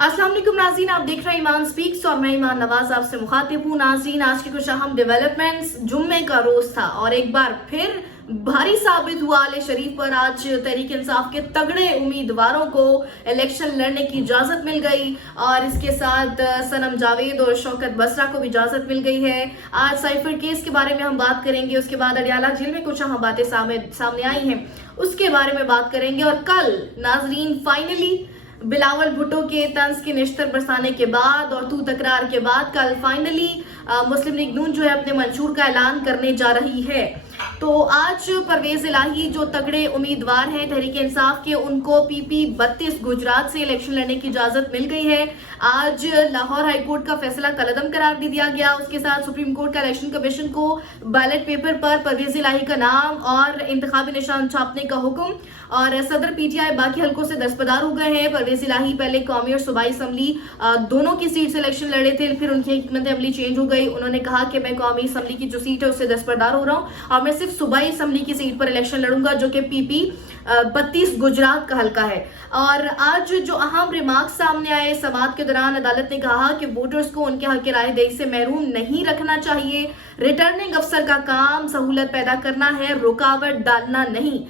अस्सलाम वालेकुम नाज़रीन, आप देख रहे हैं ईमान स्पीक्स और मैं ईमान नवाज आपसे मुखातिब हूँ। नाज़रीन, आज की कुछ अहम डेवलपमेंट्स, जुम्मे का रोज था और एक बार फिर भारी साबित हुआ आले शरीफ पर। आज तहरीक इंसाफ के तगड़े उम्मीदवारों को इलेक्शन लड़ने की इजाजत मिल गई और इसके साथ सनम जावेद और शौकत बसरा को भी इजाजत मिल गई है। आज साइफर केस के बारे में हम बात करेंगे, उसके बाद अडियाला जेल में कुछ अहम बातें सामने आई हैं उसके बारे में बात करेंगे। और कल नाजरीन फाइनली बिलावल भुट्टो के तंज के निश्तर बरसाने के बाद और तू तकरार के बाद कल फाइनली मुस्लिम लीग नून जो है अपने मंशूर का ऐलान करने जा रही है। तो आज परवेज इलाही जो तगड़े उम्मीदवार हैं तहरीक इंसाफ के, उनको पीपी 32 गुजरात से इलेक्शन लड़ने की इजाजत मिल गई है। आज लाहौर हाई कोर्ट का फैसला कलअदम करार दे दिया गया। उसके साथ सुप्रीम कोर्ट का इलेक्शन कमीशन को बैलेट पेपर पर परवेज इलाही का नाम और इंतखाबी निशान छापने का हुक्म, और सदर पीटीआई बाकी हलकों से दस्तबरदार हो गए हैं। परवेज इलाही पहले कौमी और सूबाई असम्बली दोनों की सीट से इलेक्शन लड़े थे, फिर उनकी हिकमत अमली चेंज हो गई। उन्होंने कहा कि मैं कौमी असम्बली की जो सीट है उससे दस्तबरदार हो रहा हूँ और मैं सिर्फ सूबाई असम्बली की सीट पर इलेक्शन लड़ूंगा जो कि पीपी 32 गुजरात का हल्का है। और आज जो अहम रिमार्क्स सामने आए समाअत के दौरान, अदालत ने कहा कि वोटर्स को उनके हक राय दही से महरूम नहीं रखना चाहिए। रिटर्निंग अफसर का काम सहूलत पैदा करना है, रुकावट डालना नहीं।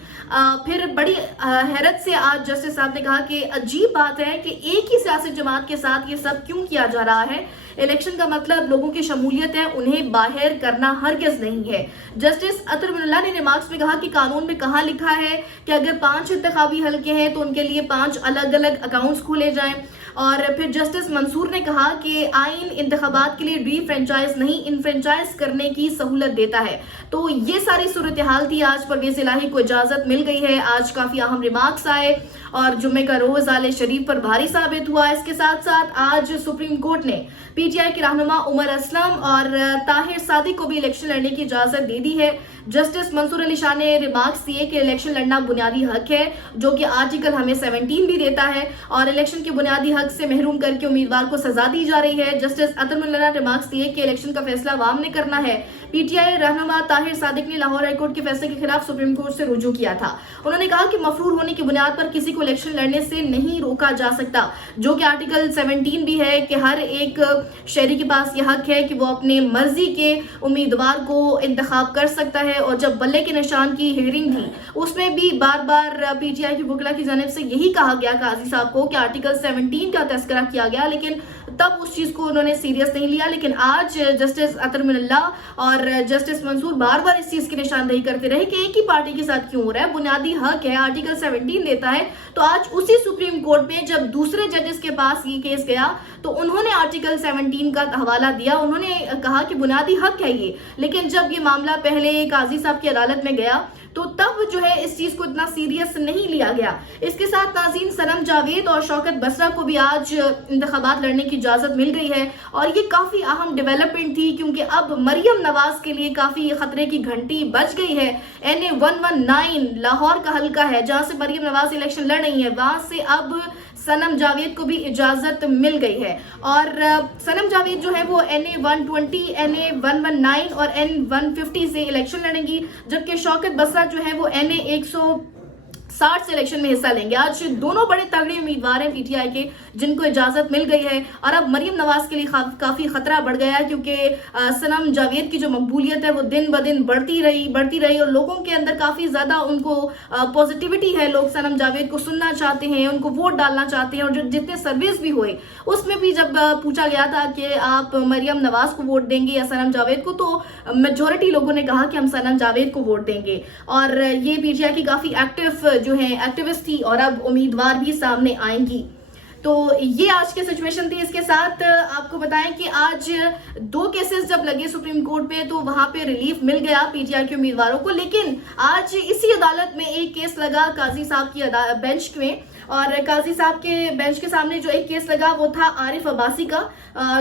फिर बड़ी हैरत से आज जस्टिस साहब ने कहा कि अजीब बात है कि एक ही सियासी जमात के साथ ये सब क्यों किया जा रहा है। इलेक्शन का मतलब लोगों की शमूलियत है, उन्हें बाहर करना हरगिज नहीं है। जस्टिस अतर मिनल्ला ने रिमार्क्स में कहा कि कानून में कहाँ लिखा है कि अगर 5 इंतखाबी हलके हैं तो उनके लिए 5 अलग अलग अकाउंट्स खोले जाएं। और फिर जस्टिस मंसूर ने कहा कि आइन इंतखाबात के लिए री फ्रेंचाइज नहीं, इनफ्रेंचाइज करने की सहूलत देता है। तो ये सारी सूरत हाल थी। आज परवेज इलाही को इजाजत मिल गई है। आज काफी अहम रिमार्क्स आए और जुम्मे का रोज आले शरीफ पर भारी साबित हुआ। इसके साथ साथ आज सुप्रीम कोर्ट ने पीटीआई के रहनुमा उमर असलम और ताहिर सादिक को भी इलेक्शन लड़ने की इजाजत दे दी है। जस्टिस मंसूर अली शाह ने रिमार्क्स दिए कि इलेक्शन लड़ना बुनियादी हक है जो कि आर्टिकल हमें 17 भी देता है और इलेक्शन के बुनियादी हक से महरूम करके उम्मीदवार को सजा दी जा रही है। जस्टिस अतर मिनल्ला ने रिमार्क्स दिए कि इलेक्शन का फैसला अवाम ने करना है। पीटीआई रहनुमा ताहिर सादिक ने लाहौर हाईकोर्ट के फैसले के खिलाफ सुप्रीम कोर्ट से रुजू किया था। उन्होंने कहा कि मफरूर होने की बुनियाद पर किसी को इलेक्शन लड़ने से नहीं रोका जा सकता, जो कि आर्टिकल 17 भी है कि हर एक शहरी के पास यह हक है कि वो अपने मर्जी के उम्मीदवार को इंतखाब कर सकता है। और जब बल्ले के निशान की हियरिंग थी उसमें भी बार बार पीटीआई की वकीला की जानिब से यही कहा गया काजी साहब को कि आर्टिकल 17 का तस्करा किया गया, लेकिन तब उस चीज को उन्होंने सीरियस नहीं लिया। लेकिन आज जस्टिस अतर मिनल्ला और जस्टिस मंसूर बार बार इस चीज की निशानदेही करते रहे कि एक ही पार्टी के साथ क्यों हो रहा है, बुनियादी हक है, आर्टिकल 17 देता है। तो आज उसी सुप्रीम कोर्ट में जब दूसरे जजेस के पास ये केस गया तो उन्होंने आर्टिकल 17 का हवाला दिया। उन्होंने कहा कि बुनियादी हक है ये, लेकिन जब ये मामला पहले काजी साहब की अदालत में गया तो तब जो है इस चीज को इतना सीरियस नहीं लिया गया। इसके साथ नाज़रीन सनम जावेद और शौकत बसरा को भी आज इंतखाबात लड़ने की इजाजत मिल गई है और ये काफी अहम डेवलपमेंट थी क्योंकि अब मरियम नवाज के लिए काफी खतरे की घंटी बज गई है। NA 119 लाहौर का हल्का है जहां से मरियम नवाज इलेक्शन लड़ रही है, वहां से अब सनम जावेद को भी इजाजत मिल गई है। और सनम जावेद जो है वो NA 120, NA 119 और N 150 से इलेक्शन लड़ेंगी, जबकि शौकत बसरा जो है वो NA 160 से इलेक्शन में हिस्सा लेंगे। आज दोनों बड़े तगड़े उम्मीदवार हैं पीटीआई के जिनको इजाजत मिल गई है और अब मरियम नवाज के लिए काफी खतरा बढ़ गया है क्योंकि सनम जावेद की जो मकबूलियत है वो दिन ब दिन बढ़ती रही और लोगों के अंदर काफी ज्यादा उनको पॉजिटिविटी है। लोग सनम जावेद को सुनना चाहते हैं, उनको वोट डालना चाहते हैं। और जो जितने सर्विस भी हुए उसमें भी जब पूछा गया था कि आप मरियम नवाज को वोट देंगे या सनम जावेद को, तो मेजोरिटी लोगों ने कहा कि हम सनम जावेद को वोट देंगे। और ये पीटीआई की काफी एक्टिव जो है एक्टिविस्ट थी और अब उम्मीदवार भी सामने आएंगी। तो ये आज की सिचुएशन थी। इसके साथ आपको बताएं कि आज 2 केसेस जब लगे सुप्रीम कोर्ट पे तो वहां पे रिलीफ मिल गया पीटीआई के उम्मीदवारों को, लेकिन आज इसी अदालत में एक केस लगा काजी साहब की बेंच में और काजी साहब के बेंच के सामने जो एक केस लगा वो था आरिफ अब्बासी का,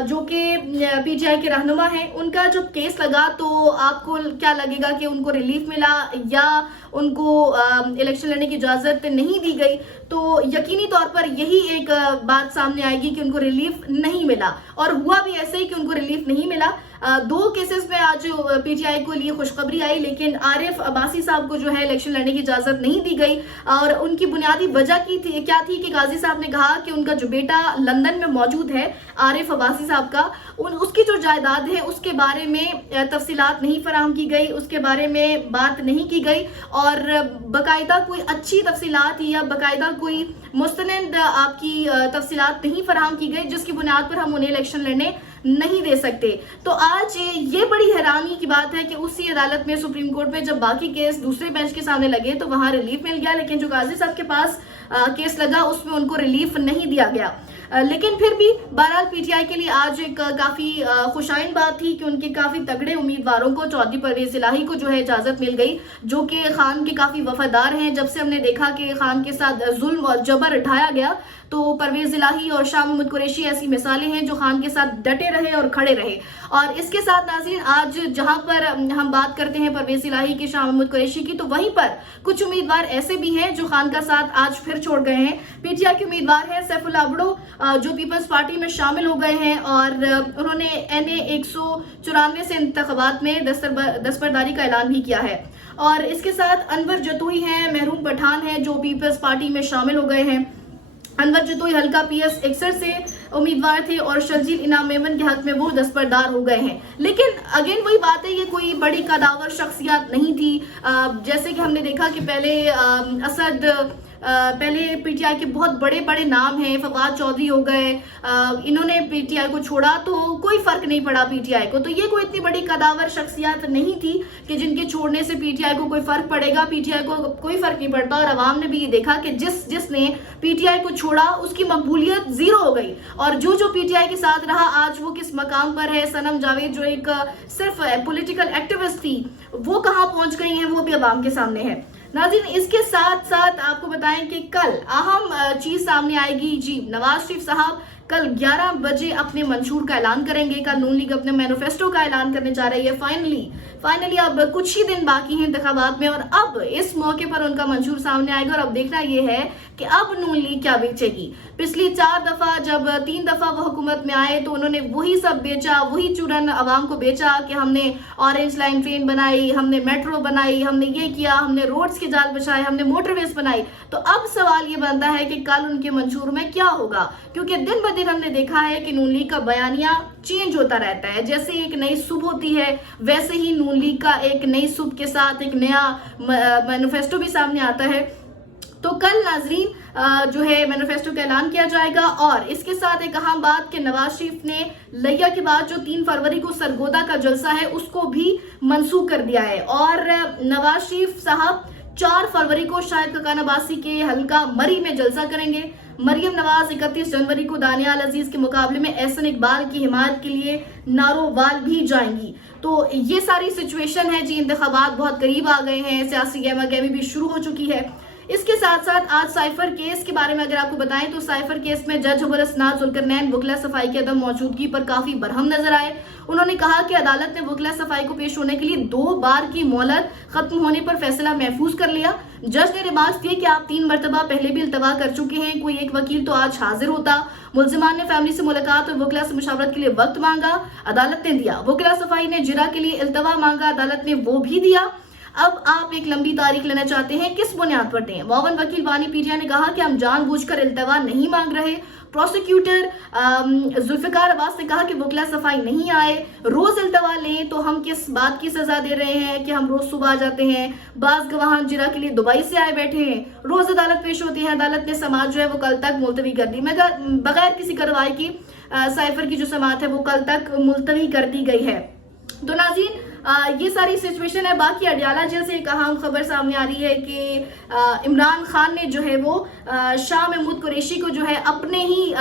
जो कि पीटीआई के रहनुमा हैं। उनका जब केस लगा तो आपको क्या लगेगा कि उनको रिलीफ मिला या उनको इलेक्शन लड़ने की इजाजत नहीं दी गई? तो यकीनी तौर पर यही एक बात सामने आएगी कि उनको रिलीफ नहीं मिला और हुआ भी ऐसे ही कि उनको रिलीफ नहीं मिला। दो केसेस में आज पीटीआई को लिए खुशखबरी आई, लेकिन आरिफ अब्बासी साहब को जो है इलेक्शन लड़ने की इजाजत नहीं दी गई। और उनकी बुनियादी वजह क्या थी कि गाजी साहब ने कहा कि उनका जो बेटा लंदन में मौजूद है, आरिफ अब्बासी साहब का, उसकी जो जायदाद है उसके बारे में तफसीलात नहीं फराहम की गई, उसके बारे में बात नहीं की गई, और बाकायदा कोई अच्छी तफसीलात या बाकायदा कोई मुस्तनद आपकी तफसीलात नहीं फराहम की गई, जिसकी बुनियाद पर हम उन्हें इलेक्शन लड़ने नहीं दे सकते। तो आज ये बड़ी हैरानी की बात है कि उसी अदालत में, सुप्रीम कोर्ट में, जब बाकी केस दूसरे बेंच के सामने लगे तो वहां रिलीफ मिल गया, लेकिन जो गाजी साहब के पास केस लगा उसमें उनको रिलीफ नहीं दिया गया। लेकिन फिर भी बहरहाल पीटीआई के लिए आज एक काफी खुशाइन बात थी कि उनके काफी तगड़े उम्मीदवारों को, चौधरी परवेज इलाही को जो है इजाजत मिल गई, जो कि खान के काफी वफादार हैं। जब से हमने देखा कि खान के साथ जुल्म और जबर ढाया गया, तो परवेज इलाही और शाह महमूद कुरैशी ऐसी मिसालें हैं जो खान के साथ डटे रहे और खड़े रहे। और इसके साथ नाज़रीन, आज जहां पर हम बात करते हैं परवेज इलाही की, शाह महमूद कुरैशी की, तो वहीं पर कुछ उम्मीदवार ऐसे भी हैं जो खान का साथ आज फिर छोड़ गए हैं। पीटीआई के उम्मीदवार हैं सैफुल्लाह अबड़ो, जो पीपल्स पार्टी में शामिल हो गए हैं, और उन्होंने NA 194 से इंतखाबात में दस्तबरदारी का ऐलान भी किया है। और इसके साथ अनवर जतोई हैं, महरून पठान हैं, जो पीपल्स पार्टी में शामिल हो गए हैं। अनवर जतोई हल्का PS 61 से उम्मीदवार थे और शर्जील इनाम मेमन के हक में वो दस्तबरदार हो गए हैं। लेकिन अगेन वही बात है, ये कोई बड़ी कदावर शख्सियत नहीं थी। जैसे कि हमने देखा कि पहले पीटीआई के बहुत बड़े बड़े नाम हैं, फवाद चौधरी हो गए, इन्होंने पीटीआई को छोड़ा तो कोई फर्क नहीं पड़ा पीटीआई को। तो ये कोई इतनी बड़ी कदावर शख्सियत नहीं थी कि जिनके छोड़ने से पीटीआई को कोई फर्क पड़ेगा। पीटीआई को कोई फर्क नहीं पड़ता, और अवाम ने भी ये देखा कि जिसने पीटीआई को छोड़ा उसकी मकबूलियत जीरो हो गई, और जो पीटीआई के साथ रहा आज वो किस मकाम पर है। सनम जावेद जो एक सिर्फ पॉलिटिकल एक्टिविस्ट थी, वो कहाँ पहुंच गई हैं, वो भी अवाम के सामने है। नाज़रीन, इसके साथ साथ आपको बताएं कि कल अहम चीज सामने आएगी। जी, नवाज शरीफ साहब कल 11 बजे अपने मंशूर का ऐलान करेंगे। कल नून लीग अपने मैनिफेस्टो का ऐलान करने जा रही है। फाइनली अब कुछ ही दिन बाकी हैं इंतखाबात में, और अब इस मौके पर उनका मंशूर सामने आएगा। और अब देखना यह है कि अब नून लीग क्या बेचेगी। पिछली 4 दफा, जब 3 दफा वो हुकूमत में आए, तो उन्होंने वही सब बेचा, वही चूरन अवाम को बेचा कि हमने ऑरेंज लाइन ट्रेन बनाई, हमने मेट्रो बनाई, हमने ये किया, हमने रोड्स के जाल बिछाए, हमने मोटरवेज बनाई। तो अब सवाल ये बनता है कि कल उनके मंशूर में क्या होगा, क्योंकि दिन ब दिन हमने देखा है कि नून लीग का बयानिया चेंज होता रहता है। जैसे एक नई सुबह होती है, वैसे ही नून लीग का एक नई सुबह के साथ एक नया मैनिफेस्टो भी सामने आता है। तो कल नाजरीन जो है मैनिफेस्टो का ऐलान किया जाएगा। और इसके साथ एक अहम बात कि नवाज शरीफ ने लिया के बाद जो 3 फरवरी को सरगोदा का जलसा है उसको भी मनसूख कर दिया है, और नवाज शरीफ साहब 4 फरवरी को शायद ककाना बासी के हल्का मरी में जलसा करेंगे। मरियम नवाज 31 जनवरी को दानियाल अजीज के मुकाबले में एहसन इकबाल की हिमायत के लिए नारोवाल भी जाएंगी। तो ये सारी सिचुएशन है जी। इंतखाबात बहुत करीब आ गए हैं, सियासी गहमा गहमी भी शुरू हो चुकी है। इसके साथ साथ आज साइफर केस के बारे में अगर आपको बताएं तो साइफर केस में जज अबुल असनाद जुल्करनैन वकला सफाई की अदम मौजूदगी पर काफी बरहम नजर आए। उन्होंने कहा कि अदालत ने वकला सफाई को पेश होने के लिए 2 बार की मोहलत खत्म होने पर फैसला महफूज कर लिया। जज ने रिमार्क्स दिए कि आप 3 मरतबा पहले भी इल्तवा कर चुके हैं, कोई एक वकील तो आज हाजिर होता। मुल्जिमान ने फैमिली से मुलाकात और वकला से मुशावरत के लिए वक्त मांगा, अदालत ने दिया। वकला सफाई ने जिरा के लिए इल्तवा मांगा, अदालत ने वो भी दिया। अब आप एक लंबी तारीख लेना चाहते हैं, किस बुनियाद पर दें? मोहन वकील वानी पीटीआई ने कहा कि हम जानबूझकर इल्तवा नहीं मांग रहे। प्रोसिक्यूटर जुल्फिकार अब्बास ने कहा कि वकला सफाई नहीं आए, रोज इल्तवा लें तो हम किस बात की सजा दे रहे हैं कि हम रोज सुबह आ जाते हैं। बाज गवाहान जिरा के लिए दुबई से आए बैठे हैं, रोज अदालत पेश होती है। अदालत ने समाअत जो है वो कल तक मुलतवी कर दी, मगर बगैर किसी कार्रवाई की साइफर की जो समाअत है वो कल तक मुलतवी कर दी गई है। तो नाज़रीन, ये सारी सिचुएशन है। बाकी अडियाला जेल से एक अहम खबर सामने आ रही है कि इमरान खान ने जो है वो शाह महमूद कुरैशी को जो है अपना ही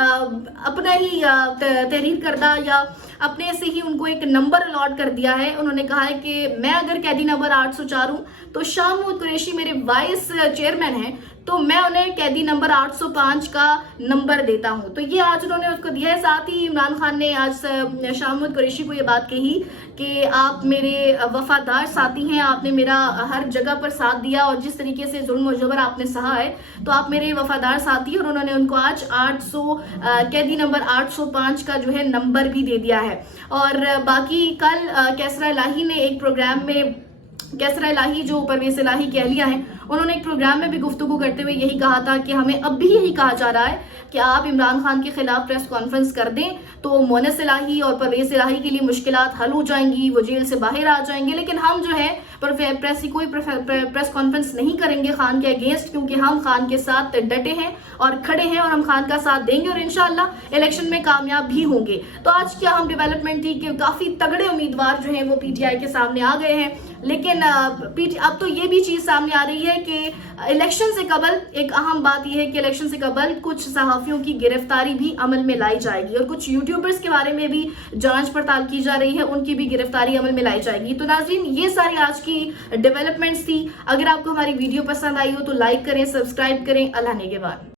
तहरीर करदा या अपने से ही उनको एक नंबर अलॉट कर दिया है। उन्होंने कहा है कि मैं अगर कैदी नंबर 804 हूँ तो शाह महमूद कुरैशी मेरे वाइस चेयरमैन हैं, तो मैं उन्हें कैदी नंबर 805 का नंबर देता हूं। तो ये आज उन्होंने उसको दिया है। साथ ही इमरान खान ने आज शाहमूद कुरैशी को ये बात कही कि आप मेरे वफादार साथी हैं, आपने मेरा हर जगह पर साथ दिया और जिस तरीके से जुल्म और जबर आपने सहा है तो आप मेरे वफादार साथी, और उन्होंने उनको आज 800 कैदी नंबर 805 का जो है नंबर भी दे दिया है। और बाकी कल कैसरा इलाही ने एक प्रोग्राम में, कैसरा इलाही जो परवेज़ इलाही की अहलिया हैं, उन्होंने एक प्रोग्राम में भी गुफ्तगू करते हुए यही कहा था कि हमें अब भी यही कहा जा रहा है कि आप इमरान खान के खिलाफ प्रेस कॉन्फ्रेंस कर दें तो मोनस इलाही और परवेज़ इलाही के लिए मुश्किलात हल हो जाएंगी, वो जेल से बाहर आ जाएंगे। लेकिन हम जो है प्रेस की कोई प्रेस कॉन्फ्रेंस नहीं करेंगे खान के अगेंस्ट, क्योंकि हम खान के साथ डटे हैं और खड़े हैं और हम खान का साथ देंगे और इंशाअल्लाह इलेक्शन में कामयाब भी होंगे। तो आज क्या हम डेवलपमेंट थी कि काफ़ी तगड़े उम्मीदवार जो हैं वो पीटीआई के सामने आ गए हैं। लेकिन अब तो ये भी चीज़ सामने आ रही है कि इलेक्शन से कबल एक अहम बात यह है कि इलेक्शन से कबल कुछ सहाफ़ियों की गिरफ्तारी भी अमल में लाई जाएगी और कुछ यूट्यूबर्स के बारे में भी जांच पड़ताल की जा रही है, उनकी भी गिरफ्तारी अमल में लाई जाएगी। तो नाज़रीन, ये सारी आज की डेवलपमेंट्स थी। अगर आपको हमारी वीडियो पसंद आई हो तो लाइक करें, सब्सक्राइब करें। अल्लाह नेगेबान।